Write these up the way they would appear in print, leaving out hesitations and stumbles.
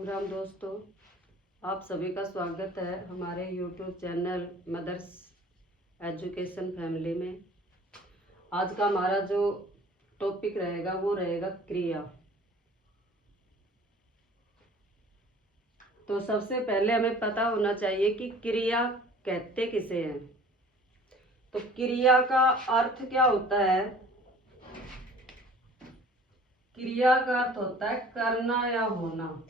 राम राम दोस्तों, आप सभी का स्वागत है हमारे YouTube channel Mother's Education Family में। आज का हमारा जो टॉपिक रहेगा वो रहेगा क्रिया। तो सबसे पहले हमें पता होना चाहिए कि क्रिया कहते किसे हैं। तो क्रिया का अर्थ क्या होता है? क्रिया का अर्थ होता है करना या होना।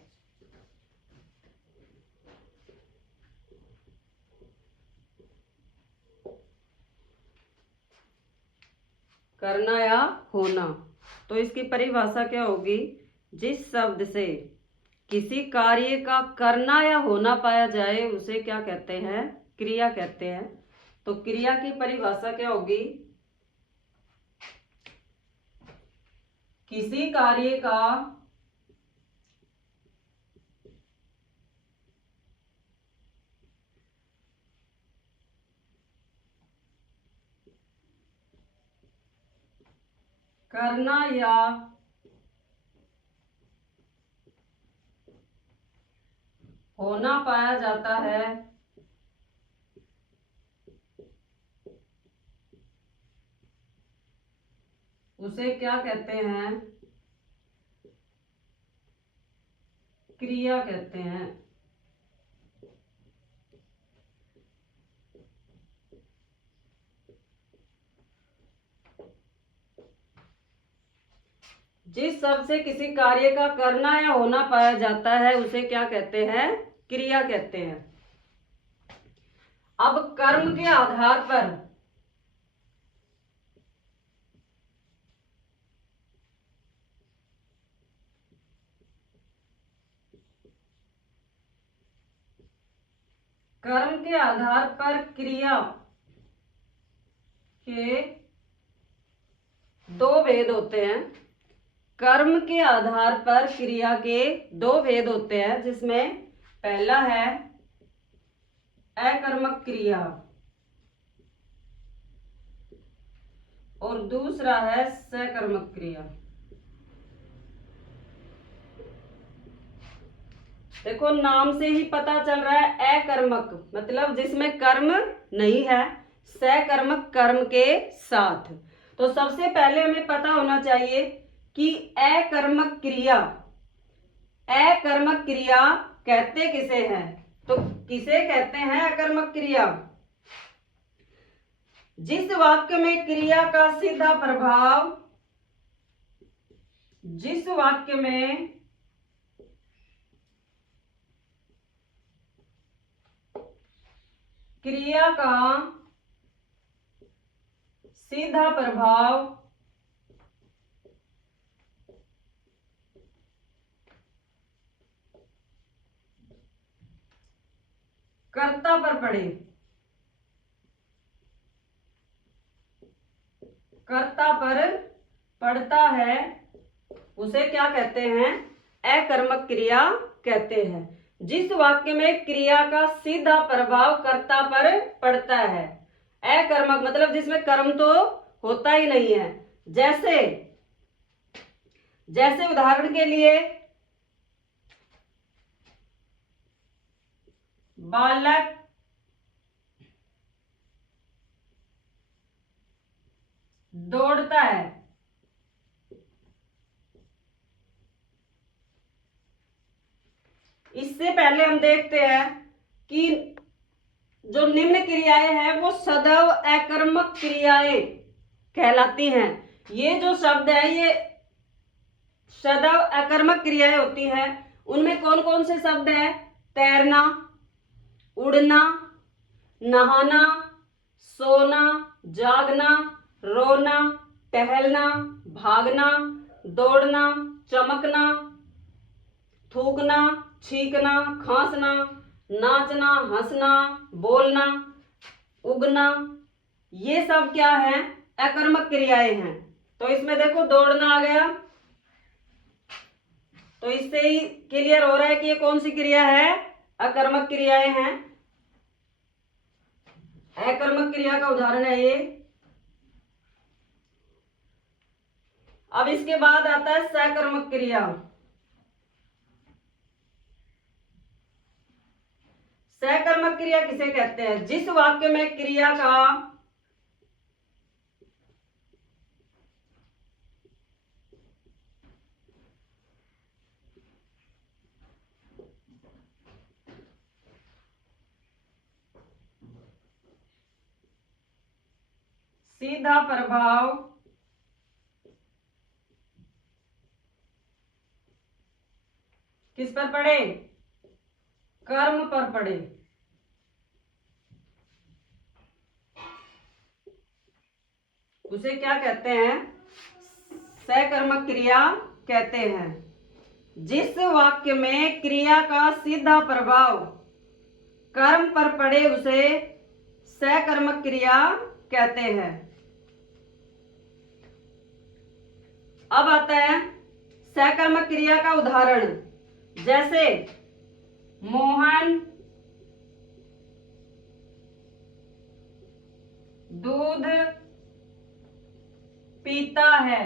करना या होना। तो इसकी परिभाषा क्या होगी? जिस शब्द से किसी कार्य का करना या होना पाया जाए उसे क्या कहते हैं? क्रिया कहते हैं। तो क्रिया की परिभाषा क्या होगी? किसी कार्य का करना या होना पाया जाता है उसे क्या कहते हैं? क्रिया कहते हैं। जिस शब्द से किसी कार्य का करना या होना पाया जाता है उसे क्या कहते हैं? क्रिया कहते हैं। अब कर्म के आधार पर क्रिया के दो भेद होते हैं। कर्म के आधार पर क्रिया के दो भेद होते हैं, जिसमें पहला है अकर्मक क्रिया और दूसरा है सकर्मक क्रिया। देखो, नाम से ही पता चल रहा है अकर्मक मतलब जिसमें कर्म नहीं है, सकर्मक कर्म के साथ। तो सबसे पहले हमें पता होना चाहिए कि अकर्मक क्रिया कहते किसे हैं। तो किसे कहते हैं अकर्मक क्रिया? जिस वाक्य में क्रिया का सीधा प्रभाव क्रिया का सीधा प्रभाव कर्ता पर पड़ता है उसे क्या कहते हैं? अकर्मक क्रिया कहते हैं। जिस वाक्य में क्रिया का सीधा प्रभाव कर्ता पर पड़ता है, अकर्मक मतलब जिसमें कर्म तो होता ही नहीं है। जैसे उदाहरण के लिए बालक दौड़ता है। इससे पहले हम देखते हैं कि जो निम्न क्रियाएं हैं वो सदैव अकर्मक क्रियाएं कहलाती हैं। ये जो शब्द है ये सदैव अकर्मक क्रियाएं होती हैं। उनमें कौन कौन से शब्द हैं? तैरना, उड़ना, नहाना, सोना, जागना, रोना, टहलना, भागना, दौड़ना, चमकना, थूकना, छींकना, खांसना, नाचना, हंसना, बोलना, उगना, ये सब क्या है? अकर्मक क्रियाएं हैं। तो इसमें देखो दौड़ना आ गया, तो इससे ही क्लियर हो रहा है कि ये कौन सी क्रिया है? अकर्मक क्रियाएं हैं। अकर्मक क्रिया का उदाहरण है ये। अब इसके बाद आता है सकर्मक क्रिया। सकर्मक क्रिया किसे कहते हैं? जिस वाक्य में क्रिया का सीधा प्रभाव किस पर पड़े? कर्म पर पड़े। उसे क्या कहते हैं? सकर्मक क्रिया कहते हैं। जिस वाक्य में क्रिया का सीधा प्रभाव कर्म पर पड़े उसे सकर्मक क्रिया कहते हैं। अब आता है सकर्मक क्रिया का उदाहरण, जैसे मोहन दूध पीता है।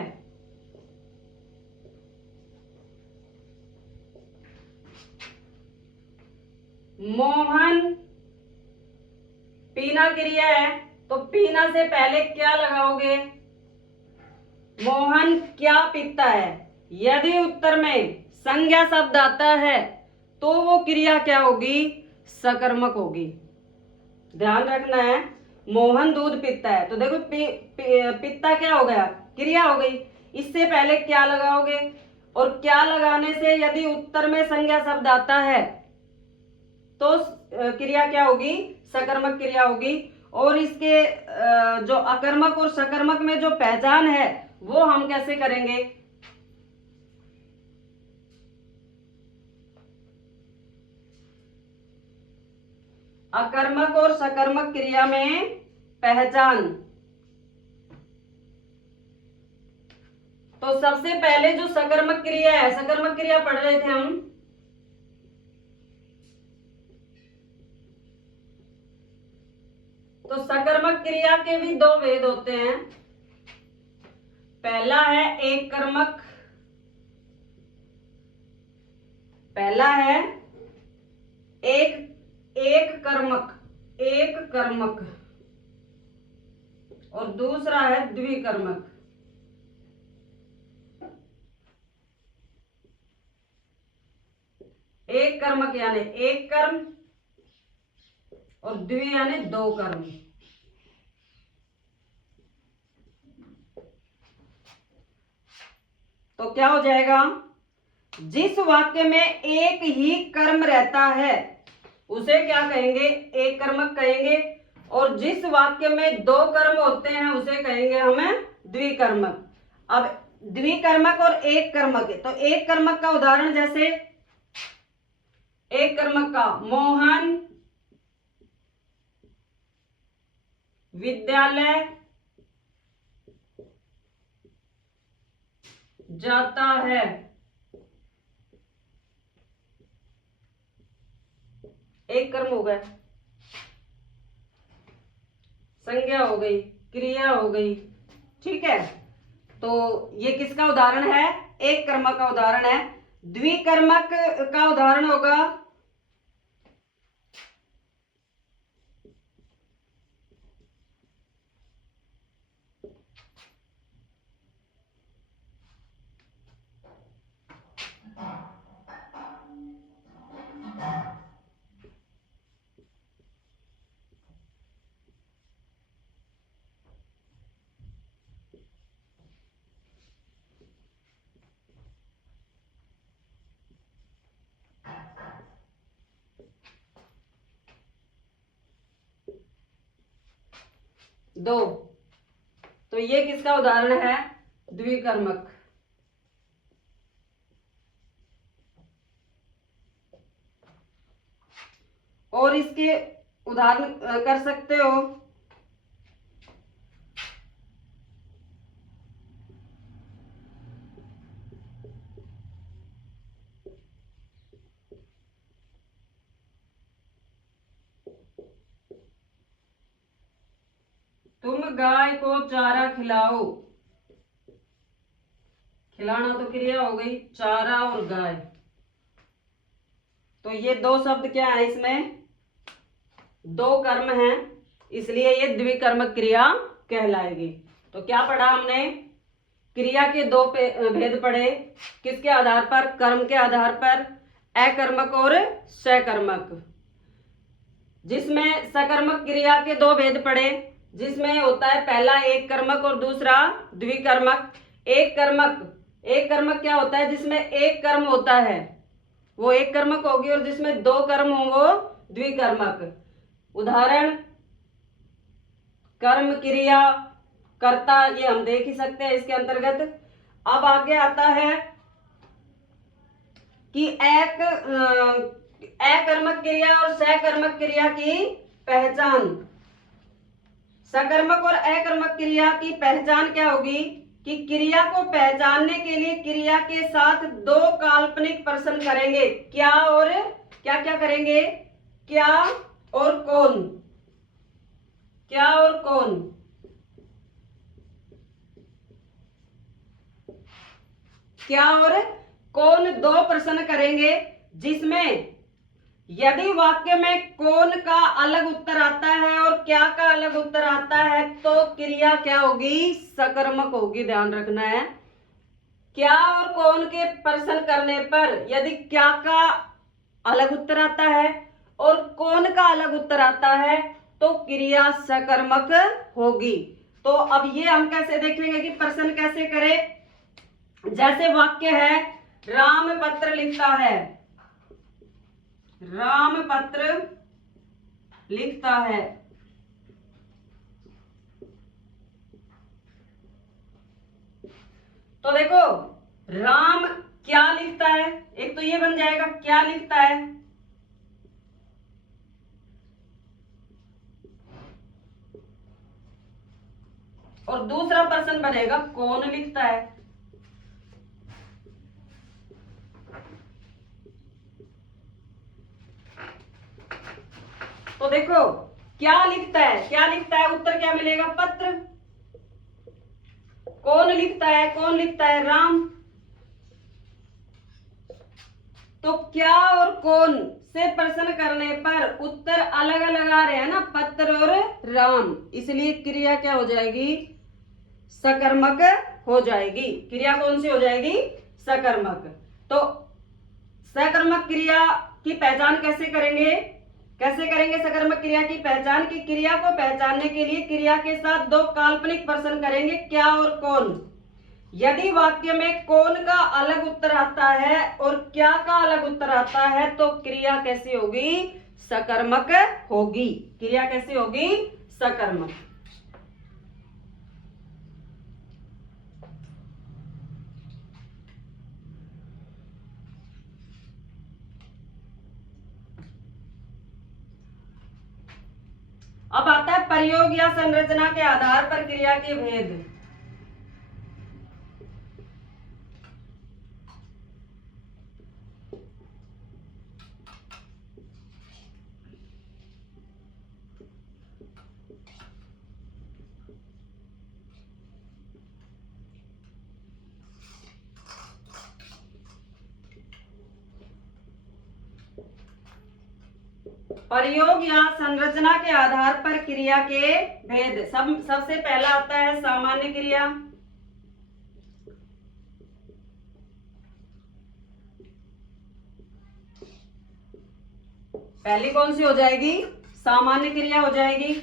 मोहन पीना क्रिया है, तो पीना से पहले क्या लगाओगे? मोहन क्या पीता है। यदि उत्तर में संज्ञा शब्द आता है तो वो क्रिया क्या होगी? सकर्मक होगी। ध्यान रखना है, मोहन दूध पीता है तो देखो पीता क्या हो गया? क्रिया हो गई। इससे पहले क्या लगाओगे? और क्या लगाने से यदि उत्तर में संज्ञा शब्द आता है तो क्रिया क्या होगी? सकर्मक क्रिया होगी। और इसके जो अकर्मक और सकर्मक में जो पहचान है वो हम कैसे करेंगे? अकर्मक और सकर्मक क्रिया में पहचान। तो सबसे पहले जो सकर्मक क्रिया है, सकर्मक क्रिया पढ़ रहे थे हम, तो सकर्मक क्रिया के भी दो भेद होते हैं। पहला है एक कर्मक, पहला है एक कर्मक, एक कर्मक, और दूसरा है द्विकर्मक। एक कर्मक यानी एक कर्म और द्वि यानी दो कर्म। तो क्या हो जाएगा? जिस वाक्य में एक ही कर्म रहता है उसे क्या कहेंगे? एक कर्मक कहेंगे। और जिस वाक्य में दो कर्म होते हैं उसे कहेंगे हमें द्विकर्मक। अब द्विकर्मक और एक कर्मक है, तो एक कर्मक का उदाहरण, जैसे एक कर्मक का मोहन विद्यालय जाता है। एक कर्म हो गया, संज्ञा हो गई, क्रिया हो गई। ठीक है, तो ये किसका उदाहरण है? एक कर्मक का उदाहरण है। द्विकर्मक का उदाहरण होगा दो। तो ये किसका उदाहरण है? द्विकर्मक। और इसके उदाहरण कर सकते हो, तुम गाय को चारा खिलाओ। खिलाना तो क्रिया हो गई, चारा और गाय। तो ये दो शब्द क्या है इसमें? दो कर्म हैं, इसलिए ये द्विकर्मक क्रिया कहलाएगी। तो क्या पढ़ा हमने? क्रिया के दो भेद पढ़े, किसके आधार पर? कर्म के आधार पर, अकर्मक और सकर्मक। जिसमें सकर्मक क्रिया के दो भेद पढ़े, जिसमें होता है पहला एक कर्मक और दूसरा द्विकर्मक। एक कर्मक क्या होता है? जिसमें एक कर्म होता है वो एक कर्मक होगी, और जिसमें दो कर्म हो वो द्विकर्मक। उदाहरण, कर्म, क्रिया, कर्ता, ये हम देख ही सकते हैं इसके अंतर्गत। अब आगे आता है कि अकर्मक क्रिया और सकर्मक क्रिया की पहचान। सकर्मक और अकर्मक क्रिया की पहचान क्या होगी? कि क्रिया को पहचानने के लिए क्रिया के साथ दो काल्पनिक प्रश्न करेंगे। क्या और क्या क्या करेंगे? क्या और कौन। क्या और कौन। क्या और कौन दो प्रश्न करेंगे, जिसमें यदि वाक्य में कौन का अलग उत्तर आता है और क्या का अलग उत्तर आता है तो क्रिया क्या होगी? सकर्मक होगी। ध्यान रखना है, क्या और कौन के प्रश्न करने पर यदि क्या का अलग उत्तर आता है और कौन का अलग उत्तर आता है तो क्रिया सकर्मक होगी। तो अब ये हम कैसे देखेंगे कि प्रश्न कैसे करें? जैसे वाक्य है, राम पत्र लिखता है। राम पत्र लिखता है। तो देखो, राम क्या लिखता है, एक तो ये बन जाएगा क्या लिखता है, और दूसरा प्रश्न बनेगा कौन लिखता है। तो देखो, क्या लिखता है, क्या लिखता है, उत्तर क्या मिलेगा? पत्र। कौन लिखता है, कौन लिखता है? राम। तो क्या और कौन से प्रश्न करने पर उत्तर अलग अलग आ रहे हैं ना, पत्र और राम, इसलिए क्रिया क्या हो जाएगी? सकर्मक हो जाएगी। क्रिया कौन सी हो जाएगी? सकर्मक। तो सकर्मक क्रिया की पहचान कैसे करेंगे? कैसे करेंगे सकर्मक क्रिया की पहचान? की क्रिया को पहचानने के लिए क्रिया के साथ दो काल्पनिक प्रश्न करेंगे, क्या और कौन। यदि वाक्य में कौन का अलग उत्तर आता है और क्या का अलग उत्तर आता है तो क्रिया कैसी होगी? सकर्मक होगी। क्रिया कैसी होगी? सकर्मक। अब आता है प्रयोग या संरचना के आधार पर क्रिया के भेद। प्रयोग या संरचना के आधार पर क्रिया के भेद। सबसे पहला आता है सामान्य क्रिया। पहली कौन सी हो जाएगी? सामान्य क्रिया हो जाएगी।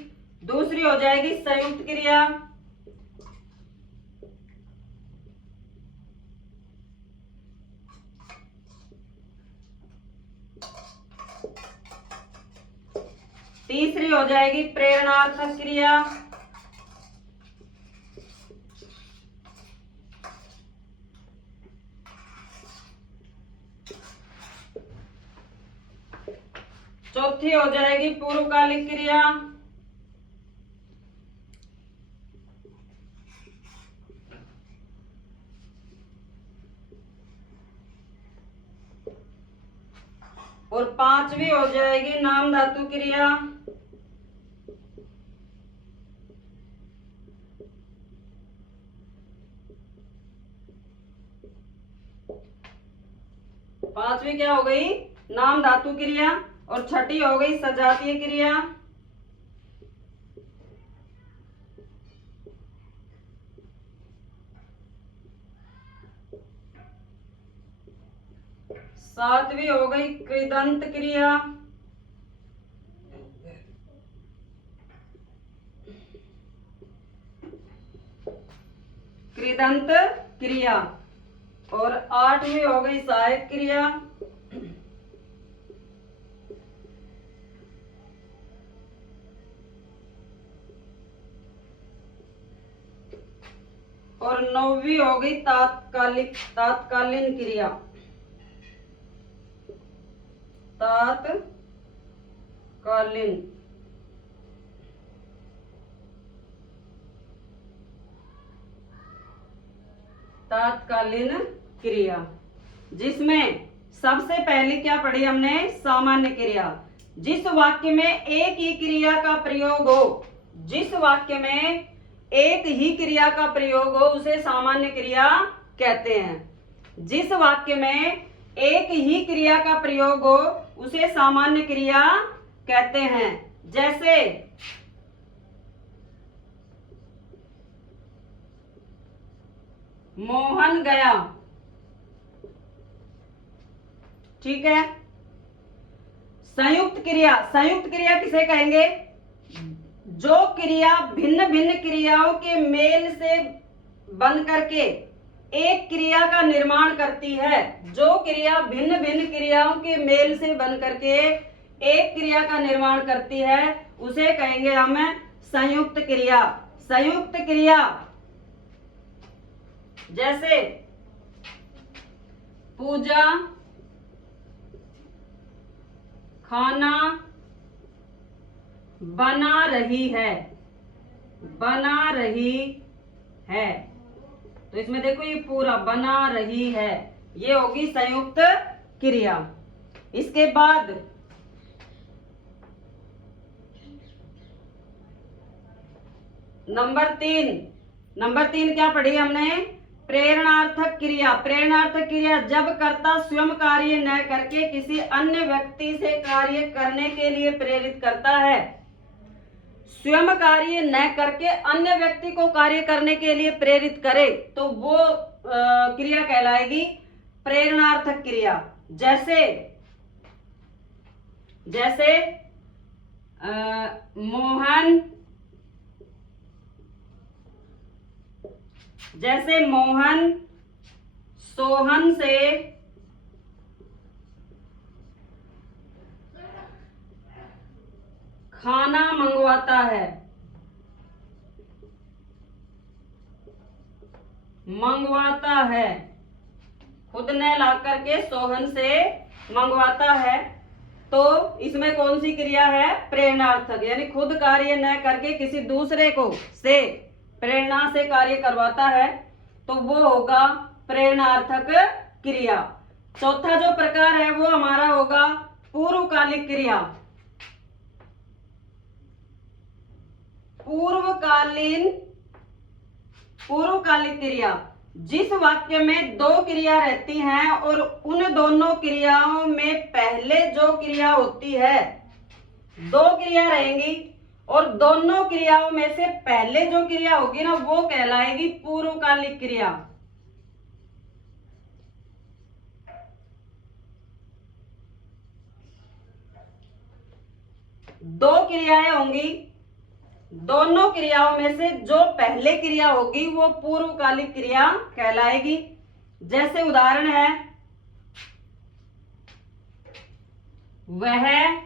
दूसरी हो जाएगी संयुक्त क्रिया। तीसरी हो जाएगी प्रेरणार्थक क्रिया। चौथी हो जाएगी पूर्वकालिक क्रिया। और पांचवी हो जाएगी नाम धातु क्रिया। पांचवी क्या हो गई? नाम धातु क्रिया। और छठी हो गई सजातीय क्रिया। सातवीं हो गई कृदंत क्रिया। कृदंत क्रिया। और आठवीं हो गई सहायक क्रिया। और नौवीं हो गई तात्कालीन क्रिया। तात्कालीन। तात्कालीन क्रिया, जिसमें सबसे पहले क्या पढ़ी हमने? सामान्य क्रिया। जिस वाक्य में एक ही क्रिया का प्रयोग हो, जिस वाक्य में एक ही क्रिया का प्रयोग हो उसे सामान्य क्रिया कहते हैं। जिस वाक्य में एक ही क्रिया का प्रयोग हो उसे सामान्य क्रिया कहते हैं। जैसे मोहन गया, ठीक है। संयुक्त क्रिया, संयुक्त क्रिया किसे कहेंगे? जो क्रिया भिन्न भिन्न क्रियाओं के मेल से बन करके एक क्रिया का निर्माण करती है। जो क्रिया भिन्न भिन्न क्रियाओं के मेल से बन करके एक क्रिया का निर्माण करती है उसे कहेंगे हम संयुक्त क्रिया। संयुक्त क्रिया जैसे पूजा खाना बना रही है, बना रही है। तो इसमें देखो ये पूरा बना रही है, ये होगी संयुक्त क्रिया। इसके बाद नंबर तीन क्या पढ़ी हमने? प्रेरणार्थक क्रिया। प्रेरणार्थक क्रिया जब कर्ता स्वयं कार्य न करके किसी अन्य व्यक्ति से कार्य करने के लिए प्रेरित करता है। स्वयं कार्य न करके अन्य व्यक्ति को कार्य करने के लिए प्रेरित करे तो वो क्रिया कहलाएगी प्रेरणार्थक क्रिया। जैसे मोहन सोहन से खाना मंगवाता है, खुद ने ला करके सोहन से मंगवाता है। तो इसमें कौन सी क्रिया है? प्रेरणार्थक, यानी खुद कार्य न करके किसी दूसरे को से प्रेरणा से कार्य करवाता है तो वो होगा प्रेरणार्थक क्रिया। चौथा जो प्रकार है वो हमारा होगा पूर्वकालिक क्रिया। पूर्वकालिक क्रिया जिस वाक्य में दो क्रिया रहती हैं और उन दोनों क्रियाओं में पहले जो क्रिया होती है, दो क्रिया रहेंगी और दोनों क्रियाओं में से पहले जो क्रिया होगी ना वो कहलाएगी पूर्वकालिक क्रिया। दो क्रियाएं होंगी, दोनों क्रियाओं में से जो पहले क्रिया होगी वो पूर्वकालिक क्रिया कहलाएगी। जैसे उदाहरण है वह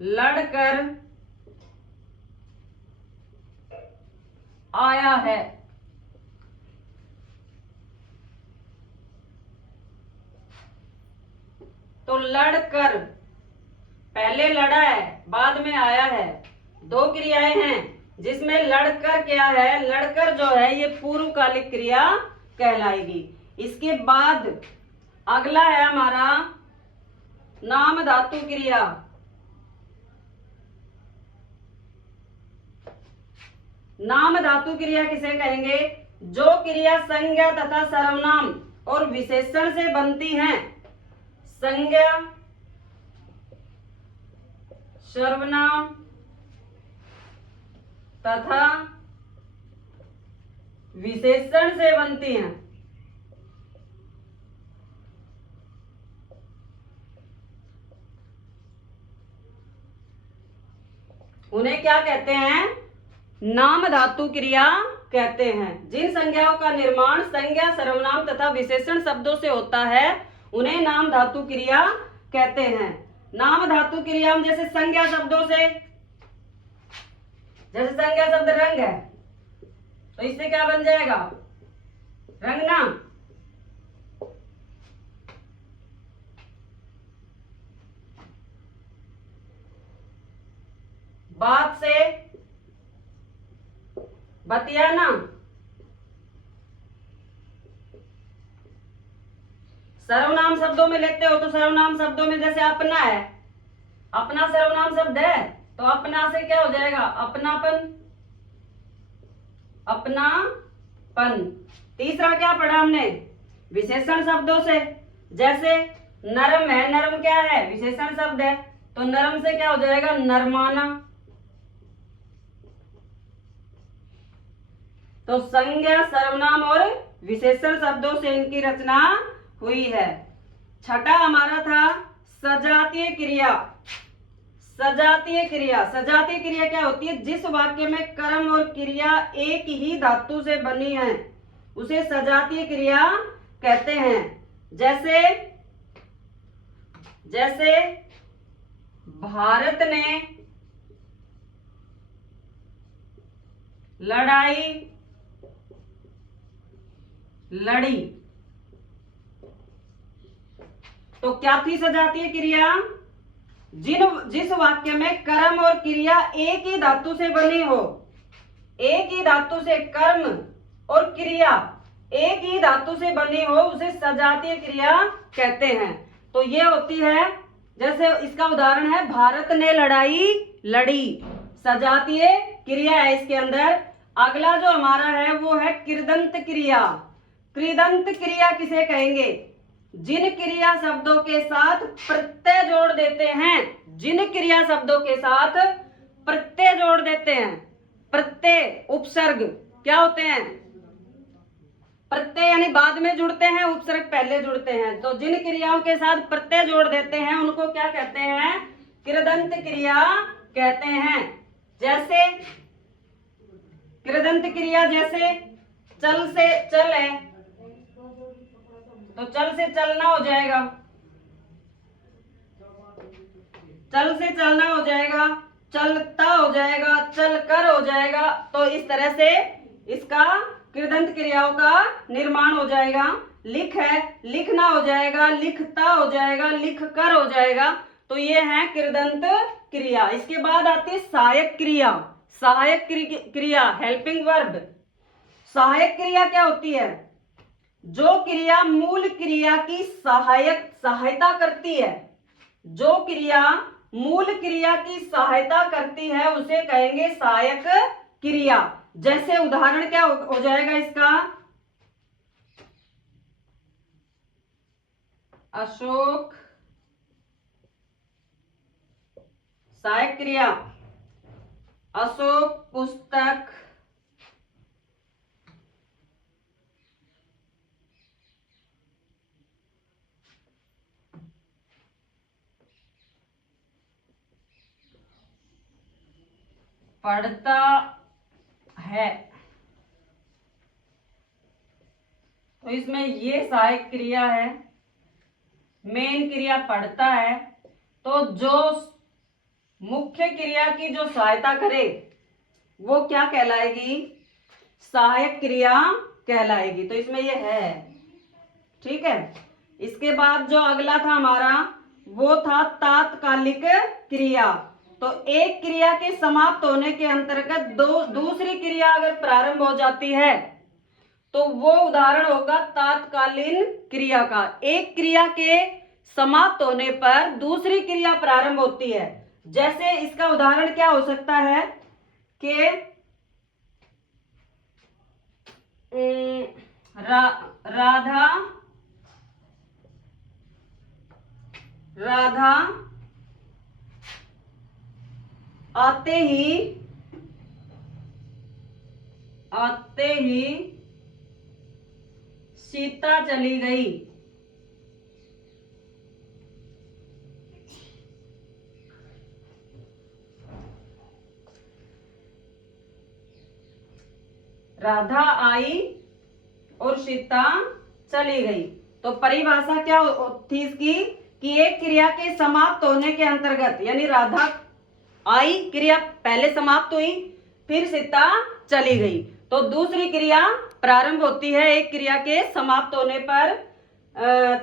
लड़कर आया है। तो लड़कर पहले लड़ा है बाद में आया है, दो क्रियाएं हैं जिसमें लड़कर क्या है? लड़कर जो है ये पूर्वकालिक क्रिया कहलाएगी। इसके बाद अगला है हमारा नाम धातु क्रिया। नाम धातु क्रिया किसे कहेंगे? जो क्रिया संज्ञा तथा सर्वनाम और विशेषण से बनती हैं। संज्ञा सर्वनाम तथा विशेषण से बनती हैं। उन्हें क्या कहते हैं? नाम धातु क्रिया कहते हैं। जिन संज्ञाओं का निर्माण संज्ञा, सर्वनाम तथा विशेषण शब्दों से होता है उन्हें नाम धातु क्रिया कहते हैं। नाम धातु क्रिया जैसे संज्ञा शब्दों से, जैसे संज्ञा शब्द रंग है तो इससे क्या बन जाएगा? रंगना। बात से बतियाना। सर्वनाम शब्दों में लेते हो तो सर्वनाम शब्दों में जैसे अपना है, अपना सर्वनाम शब्द है तो अपना से क्या हो जाएगा? अपनापन, अपनापन। तीसरा क्या पढ़ा हमने? विशेषण शब्दों से, जैसे नरम है, नरम क्या है? विशेषण शब्द है, तो नरम से क्या हो जाएगा? नरमाना। तो संज्ञा, सर्वनाम और विशेषण शब्दों से इनकी रचना हुई है। छठा हमारा था सजातीय क्रिया। सजातीय क्रिया, सजातीय क्रिया क्या होती है? जिस वाक्य में कर्म और क्रिया एक ही धातु से बनी है उसे सजातीय क्रिया कहते हैं। जैसे जैसे भारत ने लड़ाई लड़ी, तो क्या थी सजातीय क्रिया? जिस वाक्य में कर्म और क्रिया एक ही धातु से बनी हो, एक ही धातु से कर्म और क्रिया एक ही धातु से बनी हो उसे सजातीय क्रिया कहते हैं। तो ये होती है, जैसे इसका उदाहरण है भारत ने लड़ाई लड़ी, सजातीय क्रिया है इसके अंदर। अगला जो हमारा है वो है कृदंत क्रिया। कृदंत क्रिया किसे कहेंगे? जिन क्रिया शब्दों के साथ प्रत्यय जोड़ देते हैं, जिन क्रिया शब्दों के साथ प्रत्यय जोड़ देते हैं। प्रत्यय उपसर्ग क्या होते हैं? प्रत्यय यानी बाद में जुड़ते हैं, उपसर्ग पहले जुड़ते हैं। तो जिन क्रियाओं के साथ प्रत्यय जोड़ देते हैं उनको क्या कहते हैं? कृदंत क्रिया कहते हैं। जैसे कृदंत क्रिया, जैसे चल से चल है तो चल से चलना हो जाएगा, चल से चलना हो जाएगा, चलता हो जाएगा, चल कर हो जाएगा। तो इस तरह से इसका कृदंत क्रियाओं का निर्माण हो जाएगा। लिख है, लिखना हो जाएगा, लिखता हो जाएगा, लिख कर हो जाएगा। तो ये है कृदंत क्रिया। इसके बाद आती है सहायक क्रिया। सहायक क्रिया, हेल्पिंग वर्ब। सहायक क्रिया क्या होती है? जो क्रिया मूल क्रिया की सहायता करती है, जो क्रिया मूल क्रिया की सहायता करती है उसे कहेंगे सहायक क्रिया। जैसे उदाहरण क्या हो जाएगा इसका? अशोक, सहायक क्रिया, अशोक पुस्तक पढ़ता है। तो इसमें ये सहायक क्रिया है, मेन क्रिया पढ़ता है। तो जो मुख्य क्रिया की जो सहायता करे वो क्या कहलाएगी? सहायक क्रिया कहलाएगी। तो इसमें ये है, ठीक है। इसके बाद जो अगला था हमारा वो था तात्कालिक क्रिया। तो एक क्रिया के समाप्त होने के अंतर्गत दूसरी क्रिया अगर प्रारंभ हो जाती है तो वो उदाहरण होगा तात्कालीन क्रिया का। एक क्रिया के समाप्त होने पर दूसरी क्रिया प्रारंभ होती है। जैसे इसका उदाहरण क्या हो सकता है कि राधा आते ही सीता चली गई। राधा आई और सीता चली गई। तो परिभाषा क्या थी इसकी कि एक क्रिया के समाप्त होने के अंतर्गत, यानी राधा आई क्रिया पहले समाप्त हुई, फिर सीता चली गई, तो दूसरी क्रिया प्रारंभ होती है एक क्रिया के समाप्त होने पर।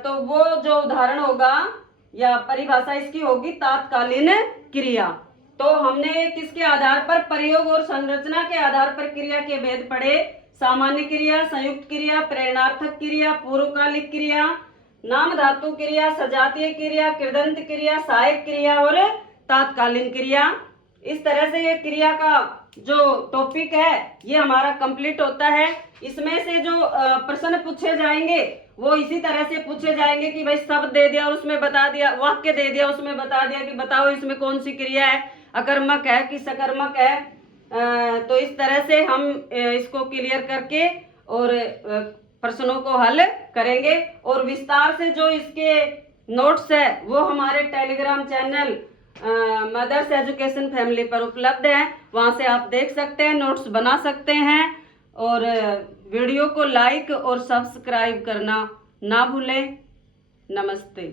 तो वो जो उदाहरण होगा या परिभाषा इसकी होगी तात्कालीन क्रिया। तो हमने किसके आधार पर, प्रयोग और संरचना के आधार पर क्रिया के भेद पढ़े। सामान्य क्रिया, संयुक्त क्रिया, प्रेरणार्थक क्रिया, पूर्वकालिक क्रिया, नाम धातु क्रिया, सजातीय क्रिया, कृदंत क्रिया, सहायक क्रिया और तात्कालीन क्रिया। इस तरह से ये क्रिया का जो टॉपिक है ये हमारा कंप्लीट होता है। इसमें से जो प्रश्न पूछे जाएंगे वो इसी तरह से पूछे जाएंगे कि भाई शब्द दे दिया और उसमें बता दिया, वाक्य दे दिया उसमें बता दिया कि बताओ इसमें कौन सी क्रिया है, अकर्मक है कि सकर्मक है। तो इस तरह से हम इसको क्लियर करके और प्रश्नों को हल करेंगे। और विस्तार से जो इसके नोट्स है वो हमारे Telegram channel Mother's Education Family पर उपलब्ध है, वहां से आप देख सकते हैं, नोट्स बना सकते हैं। और वीडियो को लाइक और सब्सक्राइब करना ना भूलें। नमस्ते।